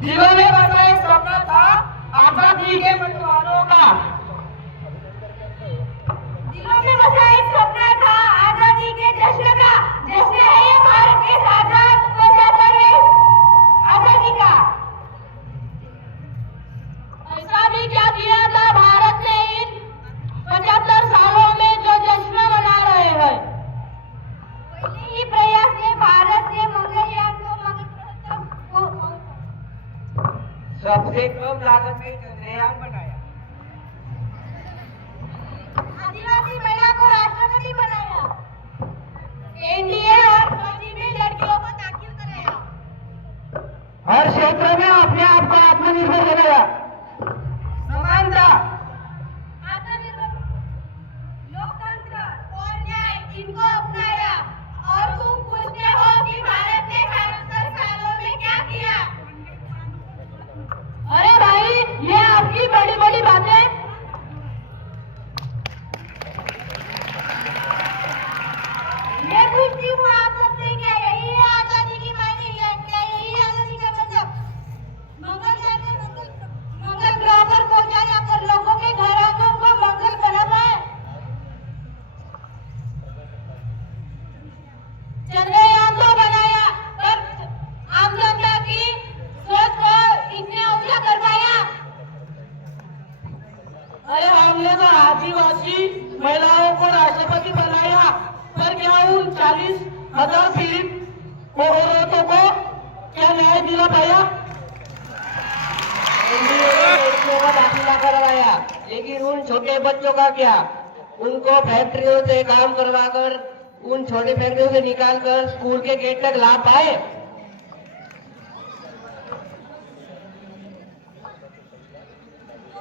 दिलों में बसा एक सपना था आज़ादी के बंटवारों का। दिलों में बसा एक सपना था आज़ादी के जश्न का जश्न है ये भारत के आज़ाद पचहत्तरवें आज़ादी का। ऐसा भी क्या किया सबसे कम लागत में चंद्रयान बनाया। आदिवासी महिला को राष्ट्रपति बनाया। एनडीए और फौजी में लड़कियों को दाखिल कराया। हर क्षेत्र में अपने आप को आत्मनिर्भर बनाया समानता आत्मनिर्भर लोकतंत्र और न्याय इनको अपनाया और तुम पूछते हो कि भारत ने सत्तर सालों में क्या किया अरे भाई बड़ी बड़ी बातें। हमने तो आदिवासी महिलाओं को राष्ट्रपति बनाया. पर क्या उन चालीस हज़ार पीड़ित औरतों को क्या न्याय दिला पाया? ने दाखिला करवाया लेकिन उन छोटे बच्चों का क्या? उनको फैक्ट्रियों से काम करवाकर, उन छोटे फैक्ट्रियों से निकालकर स्कूल के गेट तक ला पाए।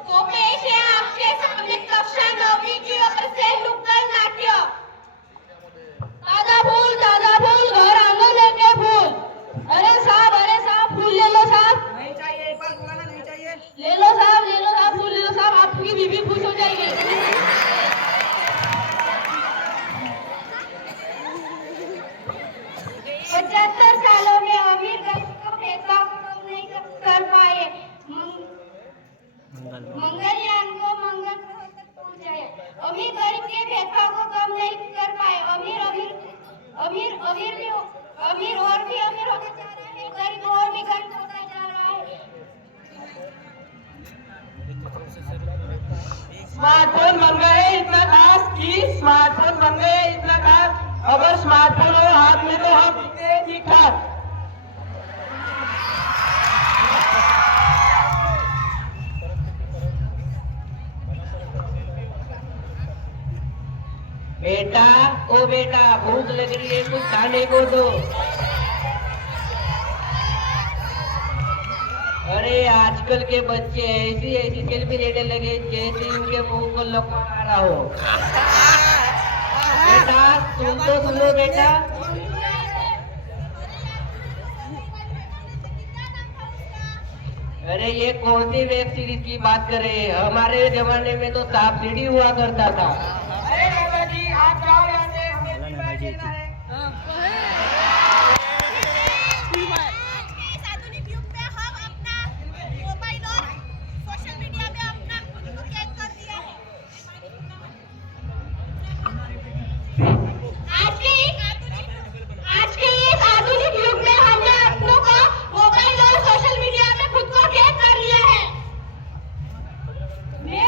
तो पेश पचहत्तर सालों में अमीर गरीब को भेदभाव कम नहीं कर- पाए। मंग- मंगलयान को मंगल पहुँचाया अमीर गरीब के भेदभाव को कम नहीं कर पाए। अमीर अमीर अमीर अमीर भी अमीर और भी अमीर होता जा रहा है। गरीब और भी गरीब होता जा रहा है। स्मार्टफ़ोन बन गए इतना खास कि स्मार्टफ़ोन बन गए इतना खास। अगर स्मार्टफ़ोन हो, हाथ में तो हम हैं बेटा, ओ बेटा, भूख लग रही है, कुछ खाने को दो। अरे, आजकल के बच्चे ऐसी ऐसी सेल्फी लेने लगे, जैसे उनके मुँह को आ रहा हो। बेटा, तुम तो सुनो बेटा अरे ये कौन सी वेब सीरीज़ की बात कर रहे हैं? हमारे जमाने में तो सांप सीढ़ी हुआ करता था। अरे दादाजी आप जाओ यहाँ से हमें देखना है। इस आधुनिक युग में हम अपना मोबाइल और सोशल मीडिया में अपना खुद को कैद कर दिया है आज के आज के इस आधुनिक युग में हमने अपनों को मोबाइल और सोशल मीडिया में खुद को कैद कर लिया है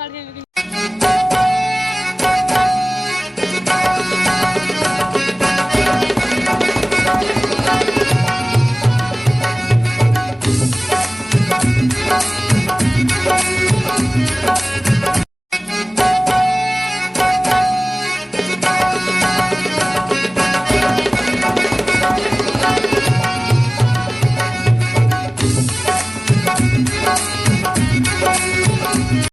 ಕಾಳಜಿ